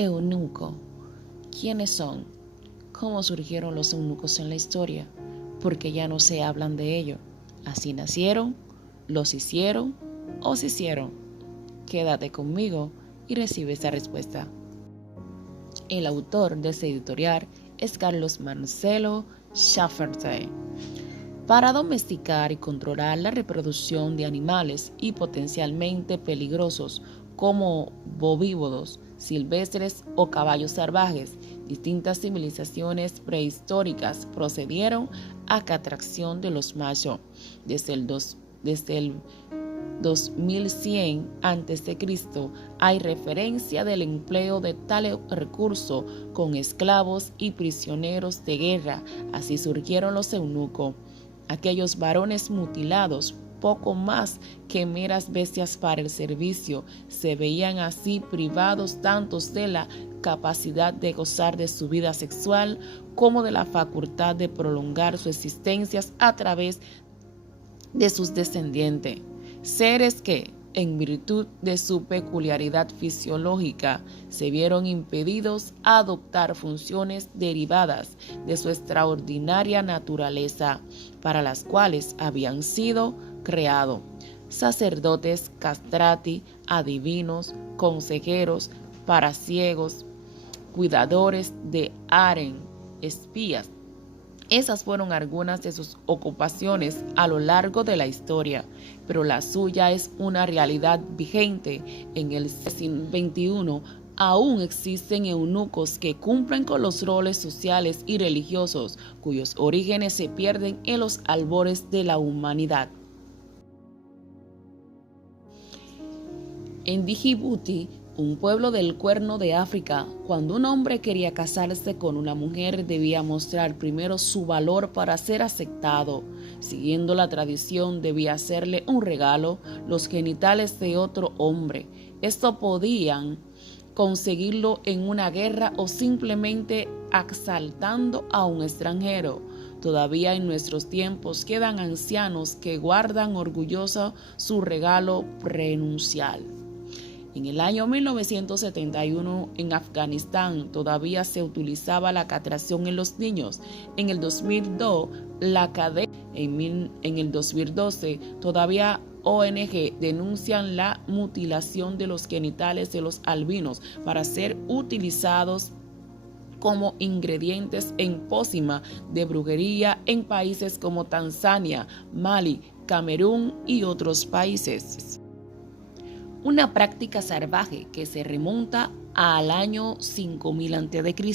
Eunuco. ¿Quiénes son? ¿Cómo surgieron los eunucos en la historia? Porque ya no se hablan de ello. ¿Así nacieron? ¿Los hicieron? ¿O se hicieron? Quédate conmigo y recibe esta respuesta. El autor de este editorial es Carlos Marcelo Schafferty. Para domesticar y controlar la reproducción de animales y potencialmente peligrosos como bovívodos, silvestres o caballos salvajes, distintas civilizaciones prehistóricas procedieron a castración de los machos. Desde el 2100 a.C. hay referencia del empleo de tal recurso con esclavos y prisioneros de guerra. Así surgieron los eunucos, aquellos varones mutilados, poco más que meras bestias para el servicio. Se veían así privados tanto de la capacidad de gozar de su vida sexual como de la facultad de prolongar su existencia a través de sus descendientes. Seres que, en virtud de su peculiaridad fisiológica, se vieron impedidos a adoptar funciones derivadas de su extraordinaria naturaleza, para las cuales habían sido creados. Sacerdotes, castrati, adivinos, consejeros, paraciegos, cuidadores de harén, espías. Esas fueron algunas de sus ocupaciones a lo largo de la historia, pero la suya es una realidad vigente. En el siglo XXI aún existen eunucos que cumplen con los roles sociales y religiosos, cuyos orígenes se pierden en los albores de la humanidad. En Djibouti, un pueblo del Cuerno de África, cuando un hombre quería casarse con una mujer, debía mostrar primero su valor para ser aceptado. Siguiendo la tradición, debía hacerle un regalo, los genitales de otro hombre. Esto podían conseguirlo en una guerra o simplemente exaltando a un extranjero. Todavía en nuestros tiempos quedan ancianos que guardan orgulloso su regalo prenupcial. En el año 1971, en Afganistán, todavía se utilizaba la castración en los niños. En el 2002, en el 2012, todavía ONG denuncian la mutilación de los genitales de los albinos para ser utilizados como ingredientes en pócima de brujería en países como Tanzania, Mali, Camerún y otros países. Una práctica salvaje que se remonta al año 5000 a.C.,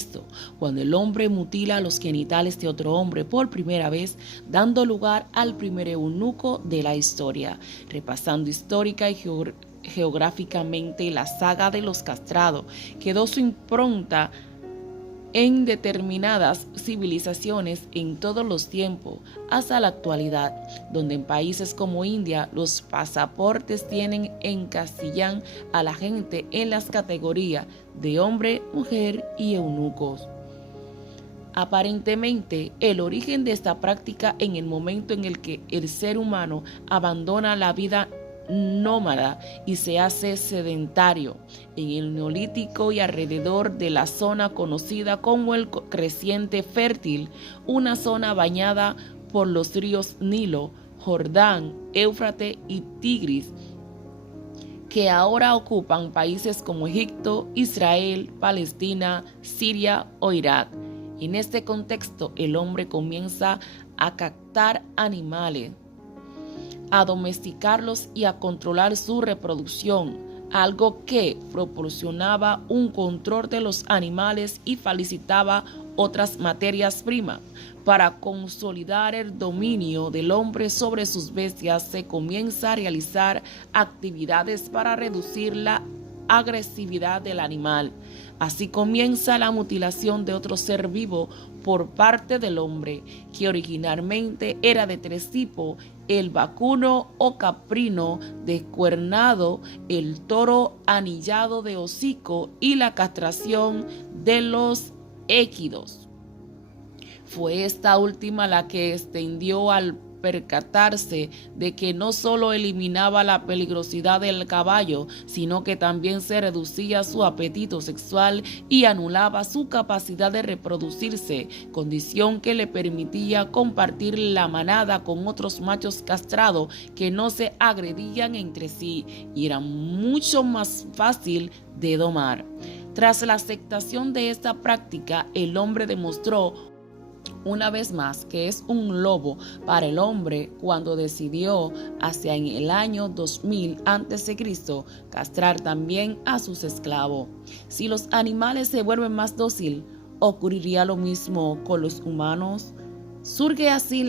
cuando el hombre mutila los genitales de otro hombre por primera vez, dando lugar al primer eunuco de la historia. Repasando histórica y geográficamente la saga de los castrados, quedó su impronta en determinadas civilizaciones en todos los tiempos, hasta la actualidad, donde en países como India los pasaportes encasillan a la gente en las categorías de hombre, mujer y eunucos. Aparentemente, el origen de esta práctica en el momento en el que el ser humano abandona la vida nómada y se hace sedentario en el Neolítico y alrededor de la zona conocida como el Creciente Fértil, una zona bañada por los ríos Nilo, Jordán, Éufrates y Tigris, que ahora ocupan países como Egipto, Israel, Palestina, Siria o Irak. En este contexto, el hombre comienza a captar animales, a domesticarlos y a controlar su reproducción, algo que proporcionaba un control de los animales y facilitaba otras materias primas. Para consolidar el dominio del hombre sobre sus bestias, se comienza a realizar actividades para reducir la agresividad del animal. Así comienza la mutilación de otro ser vivo por parte del hombre, que originalmente era de tres tipos: el vacuno o caprino descuernado, el toro anillado de hocico y la castración de los équidos. Fue esta última la que extendió al percatarse de que no solo eliminaba la peligrosidad del caballo, sino que también se reducía su apetito sexual y anulaba su capacidad de reproducirse, condición que le permitía compartir la manada con otros machos castrados que no se agredían entre sí y era mucho más fácil de domar. Tras la aceptación de esta práctica, el hombre demostró una vez más que es un lobo para el hombre cuando decidió hacia en el año 2000 a.C. castrar también a sus esclavos. Si los animales se vuelven más dóciles, ¿ocurriría lo mismo con los humanos? Surge así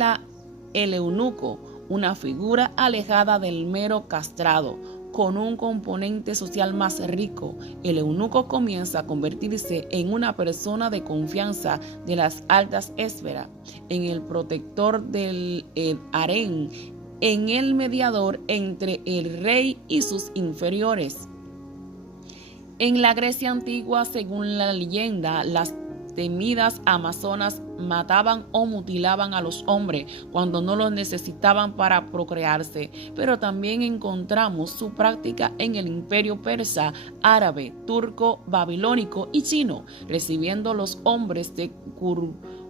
el eunuco, una figura alejada del mero castrado, con un componente social más rico. El eunuco comienza a convertirse en una persona de confianza de las altas esferas, en el protector del harén, en el mediador entre el rey y sus inferiores. En la Grecia antigua, según la leyenda, las temidas amazonas mataban o mutilaban a los hombres cuando no los necesitaban para procrearse, pero también encontramos su práctica en el imperio persa, árabe, turco, babilónico y chino, recibiendo los hombres de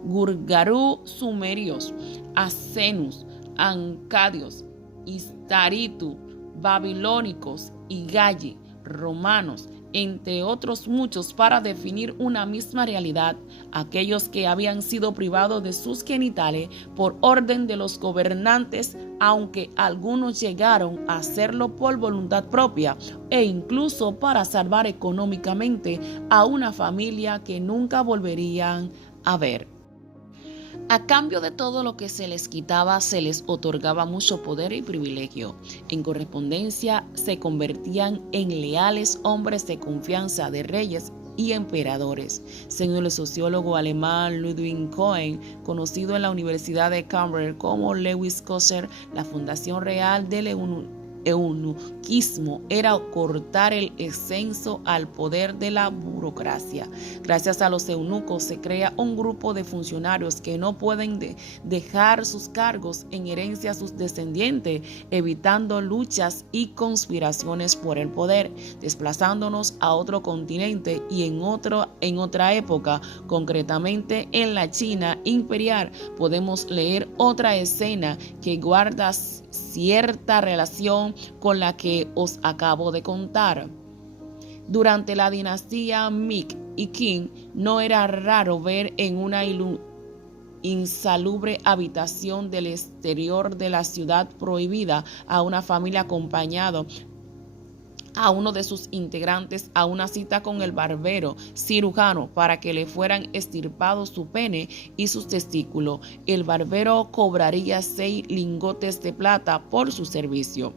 Gurgarú sumerios, asenus, ancadios, istaritu, babilónicos y galli, romanos, entre otros muchos, para definir una misma realidad, aquellos que habían sido privados de sus genitales por orden de los gobernantes, aunque algunos llegaron a hacerlo por voluntad propia e incluso para salvar económicamente a una familia que nunca volverían a ver. A cambio de todo lo que se les quitaba, se les otorgaba mucho poder y privilegio. En correspondencia, se convertían en leales hombres de confianza de reyes y emperadores. Según el sociólogo alemán Ludwig Cohen, conocido en la Universidad de Cambridge como Lewis Kosser, la fundación real del eunuquismo era cortar el ascenso al poder de la burocracia. Gracias a los eunucos se crea un grupo de funcionarios que no pueden dejar sus cargos en herencia a sus descendientes, evitando luchas y conspiraciones por el poder. Desplazándonos a otro continente y en otra época, concretamente en la China imperial, podemos leer otra escena que guarda cierta relación con la que os acabo de contar. Durante la dinastía Ming y Qing, no era raro ver en una insalubre habitación del exterior de la ciudad prohibida a una familia acompañado a uno de sus integrantes a una cita con el barbero cirujano para que le fueran extirpados su pene y sus testículos. El barbero cobraría 6 lingotes de plata por su servicio.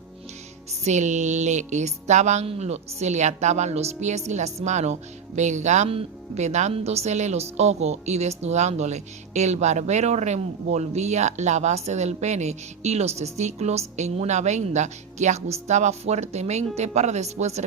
Se le ataban los pies y las manos, vedándosele los ojos y desnudándole. El barbero revolvía la base del pene y los testículos en una venda que ajustaba fuertemente para después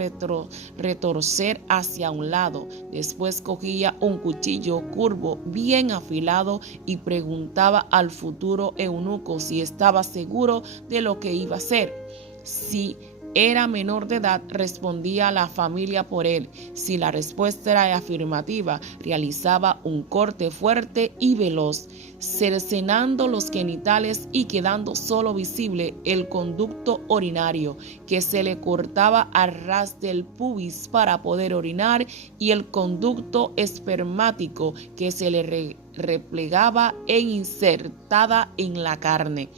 retorcer hacia un lado. Después cogía un cuchillo curvo bien afilado y preguntaba al futuro eunuco si estaba seguro de lo que iba a hacer. Si era menor de edad, respondía la familia por él. Si la respuesta era afirmativa, realizaba un corte fuerte y veloz, cercenando los genitales y quedando solo visible el conducto urinario, que se le cortaba a ras del pubis para poder orinar, y el conducto espermático, que se le replegaba e insertada en la carne.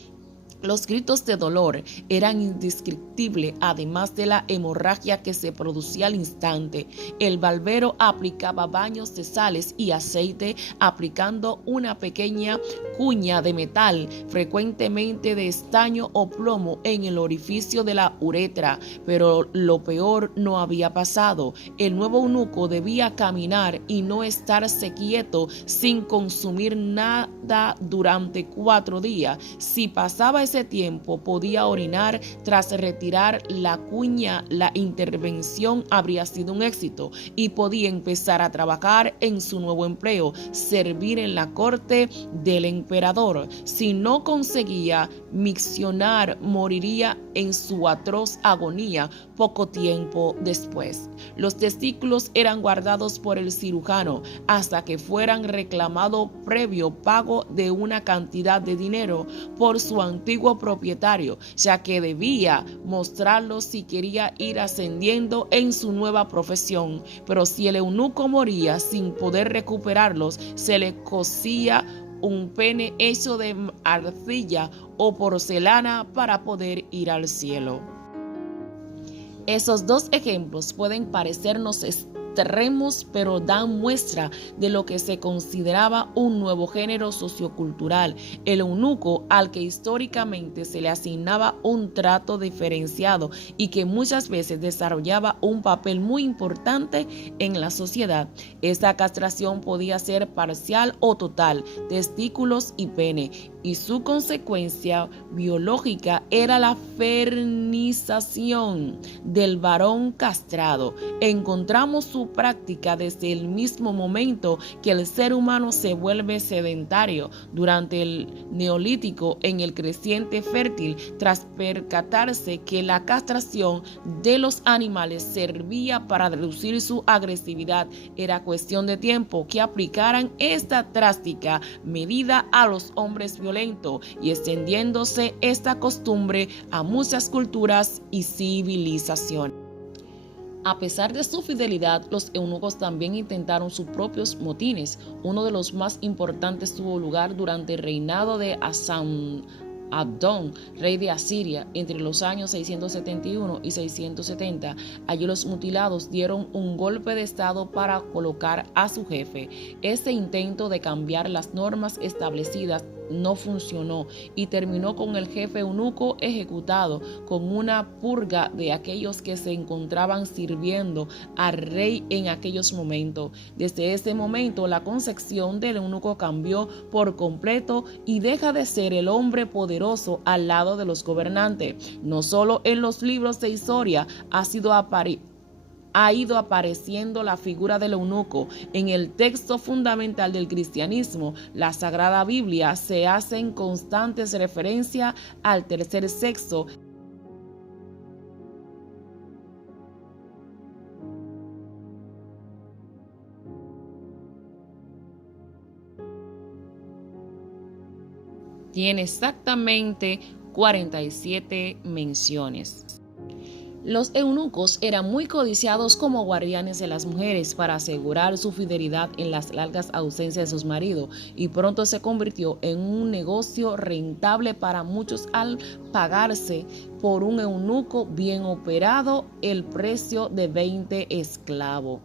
Los gritos de dolor eran indescriptibles, además de la hemorragia que se producía al instante. El barbero aplicaba baños de sales y aceite, aplicando una pequeña cuña de metal, frecuentemente de estaño o plomo, en el orificio de la uretra. Pero lo peor no había pasado. El nuevo eunuco debía caminar y no estarse quieto sin consumir nada durante 4 días. Si pasaba ese tiempo podía orinar tras retirar la cuña, la intervención habría sido un éxito y podía empezar a trabajar en su nuevo empleo, servir en la corte del emperador. Si no conseguía miccionar, moriría en su atroz agonía poco tiempo después. Los testículos eran guardados por el cirujano hasta que fueran reclamado previo pago de una cantidad de dinero por su antiguo propietario, ya que debía mostrarlos si quería ir ascendiendo en su nueva profesión. Pero si el eunuco moría sin poder recuperarlos, se le cosía un pene hecho de arcilla o porcelana para poder ir al cielo. Esos dos ejemplos pueden parecernos extremos, pero dan muestra de lo que se consideraba un nuevo género sociocultural, el eunuco, al que históricamente se le asignaba un trato diferenciado y que muchas veces desarrollaba un papel muy importante en la sociedad. Esta castración podía ser parcial o total, testículos y pene, y su consecuencia biológica era la fernización del varón castrado. Encontramos su práctica desde el mismo momento que el ser humano se vuelve sedentario durante el Neolítico en el creciente fértil, tras percatarse que la castración de los animales servía para reducir su agresividad. Era cuestión de tiempo que aplicaran esta drástica medida a los hombres violentos y extendiéndose esta costumbre a muchas culturas y civilizaciones. A pesar de su fidelidad, los eunucos también intentaron sus propios motines. Uno de los más importantes tuvo lugar durante el reinado de Abdón, rey de Asiria, entre los años 671 y 670. Allí los mutilados dieron un golpe de estado para colocar a su jefe. Este intento de cambiar las normas establecidas no funcionó y terminó con el jefe eunuco ejecutado, con una purga de aquellos que se encontraban sirviendo al rey en aquellos momentos. Desde ese momento la concepción del eunuco cambió por completo y deja de ser el hombre poderoso al lado de los gobernantes. No solo en los libros de historia ha ido apareciendo la figura del eunuco. En el texto fundamental del cristianismo, la Sagrada Biblia, se hacen constantes referencias al tercer sexo. Tiene exactamente 47 menciones. Los eunucos eran muy codiciados como guardianes de las mujeres para asegurar su fidelidad en las largas ausencias de sus maridos, y pronto se convirtió en un negocio rentable para muchos al pagarse por un eunuco bien operado el precio de 20 esclavos.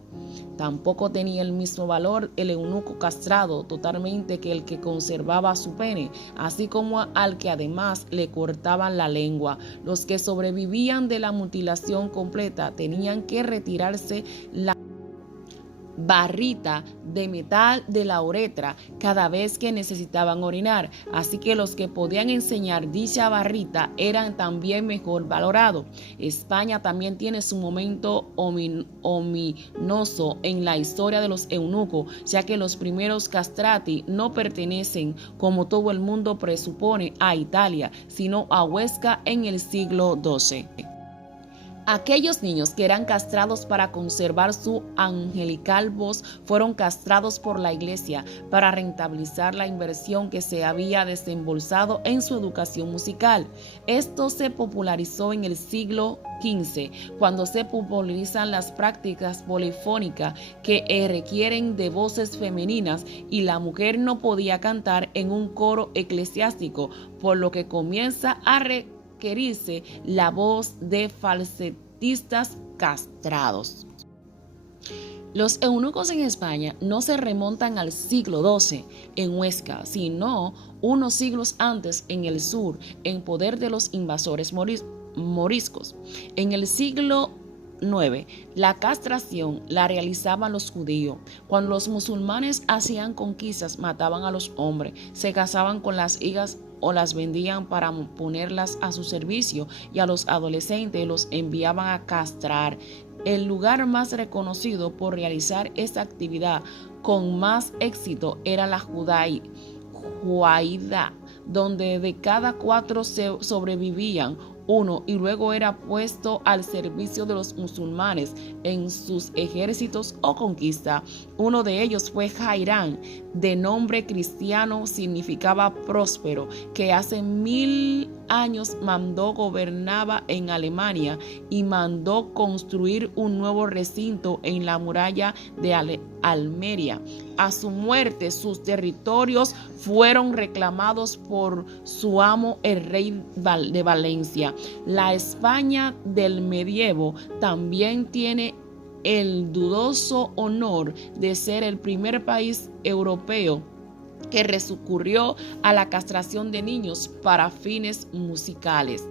Tampoco tenía el mismo valor el eunuco castrado totalmente que el que conservaba su pene, así como al que además le cortaban la lengua. Los que sobrevivían de la mutilación completa tenían que retirarse la barrita de metal de la uretra cada vez que necesitaban orinar, así que los que podían enseñar dicha barrita eran también mejor valorados. España también tiene su momento ominoso en la historia de los eunucos, ya que los primeros castrati no pertenecen, como todo el mundo presupone, a Italia, sino a Huesca en el siglo XII. Aquellos niños que eran castrados para conservar su angelical voz fueron castrados por la Iglesia para rentabilizar la inversión que se había desembolsado en su educación musical. Esto se popularizó en el siglo XV, cuando se popularizan las prácticas polifónicas que requieren de voces femeninas y la mujer no podía cantar en un coro eclesiástico, por lo que comienza a requerirse la voz de falsetistas castrados. Los eunucos en España no se remontan al siglo XII en Huesca, sino unos siglos antes en el sur, en poder de los invasores moriscos. En el siglo IX, la castración la realizaban los judíos. Cuando los musulmanes hacían conquistas, mataban a los hombres, se casaban con las hijas o las vendían para ponerlas a su servicio, y a los adolescentes los enviaban a castrar. El lugar más reconocido por realizar esta actividad con más éxito era la Juaida, donde de cada 4 sobrevivían uno, y luego era puesto al servicio de los musulmanes en sus ejércitos o conquista. Uno de ellos fue Jairán, de nombre cristiano, significaba próspero, que hace 1000 años gobernaba en Alemania y mandó construir un nuevo recinto en la muralla de Almería. A su muerte, sus territorios fueron reclamados por su amo, el rey de Valencia. La España del medievo también tiene el dudoso honor de ser el primer país europeo que recurrió a la castración de niños para fines musicales.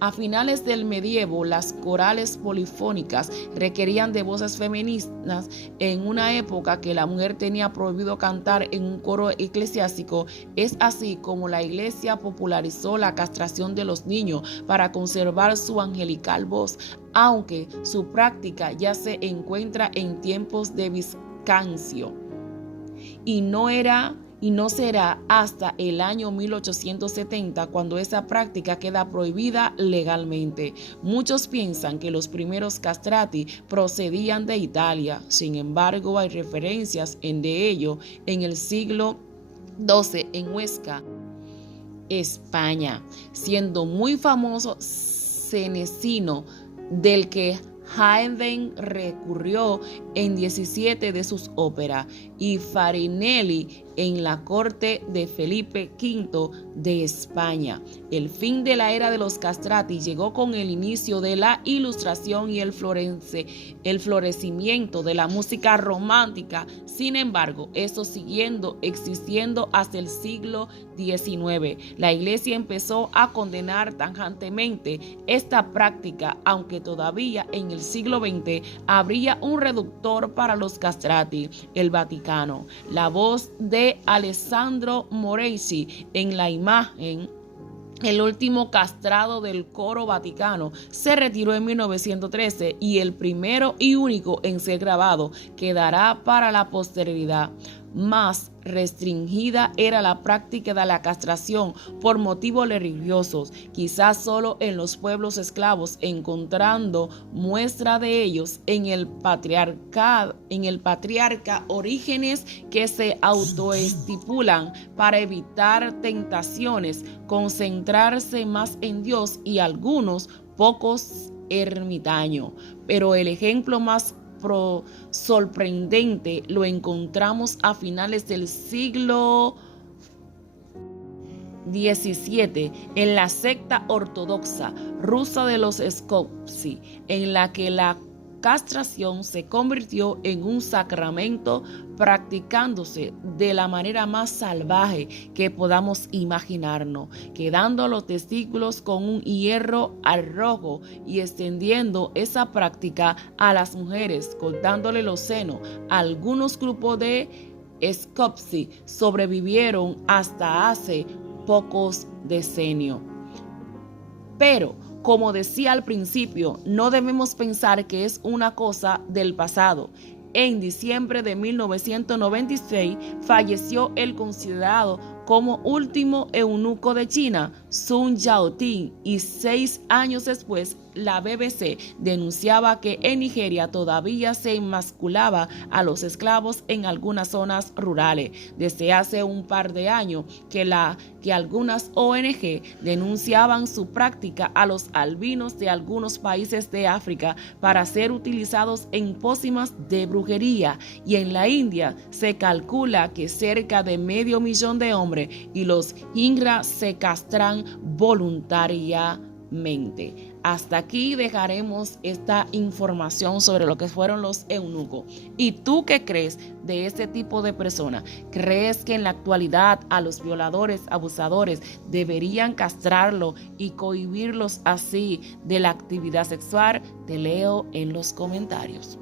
A finales del medievo, las corales polifónicas requerían de voces femeninas en una época que la mujer tenía prohibido cantar en un coro eclesiástico. Es así como la Iglesia popularizó la castración de los niños para conservar su angelical voz, aunque su práctica ya se encuentra en tiempos de Bizancio y no será hasta el año 1870 cuando esa práctica queda prohibida legalmente. Muchos piensan que los primeros castrati procedían de Italia. Sin embargo, hay referencias de ello en el siglo XII en Huesca, España, siendo muy famoso Senesino, del que Haydn recurrió en 17 de sus óperas, y Farinelli en la corte de Felipe V de España. El fin de la era de los castrati llegó con el inicio de la Ilustración y el florecimiento de la música romántica. Sin embargo, esto siguiendo existiendo hasta el siglo XIX. La Iglesia empezó a condenar tajantemente esta práctica, aunque todavía en el siglo XX habría un reductor para los castrati: el Vaticano. La voz de Alessandro Moreschi en la imagen, el último castrado del coro vaticano, se retiró en 1913, y el primero y único en ser grabado quedará para la posteridad. Más restringida era la práctica de la castración por motivos religiosos, quizás solo en los pueblos esclavos, encontrando muestra de ellos en el patriarca Orígenes, que se autoestipulan para evitar tentaciones, concentrarse más en Dios, y algunos pocos ermitaños. Pero el ejemplo más sorprendente lo encontramos a finales del siglo XVII en la secta ortodoxa rusa de los Skopsi, en la que la castración se convirtió en un sacramento, practicándose de la manera más salvaje que podamos imaginarnos, quedando los testículos con un hierro al rojo y extendiendo esa práctica a las mujeres, cortándole los senos. Algunos grupos de Skopsi sobrevivieron hasta hace pocos decenios. Pero, como decía al principio, no debemos pensar que es una cosa del pasado. En diciembre de 1996 falleció el considerado como último eunuco de China, Sun Yat-sen, y 6 años después la BBC denunciaba que en Nigeria todavía se enmasculaba a los esclavos en algunas zonas rurales. Desde hace un par de años que algunas ONG denunciaban su práctica a los albinos de algunos países de África para ser utilizados en pócimas de brujería, y en la India se calcula que cerca de 500,000 de hombres y los Hingra se castran voluntariamente. Hasta aquí dejaremos esta información sobre lo que fueron los eunucos. ¿Y tú qué crees de este tipo de personas? ¿Crees que en la actualidad a los violadores, abusadores, deberían castrarlo y cohibirlos así de la actividad sexual? Te leo en los comentarios.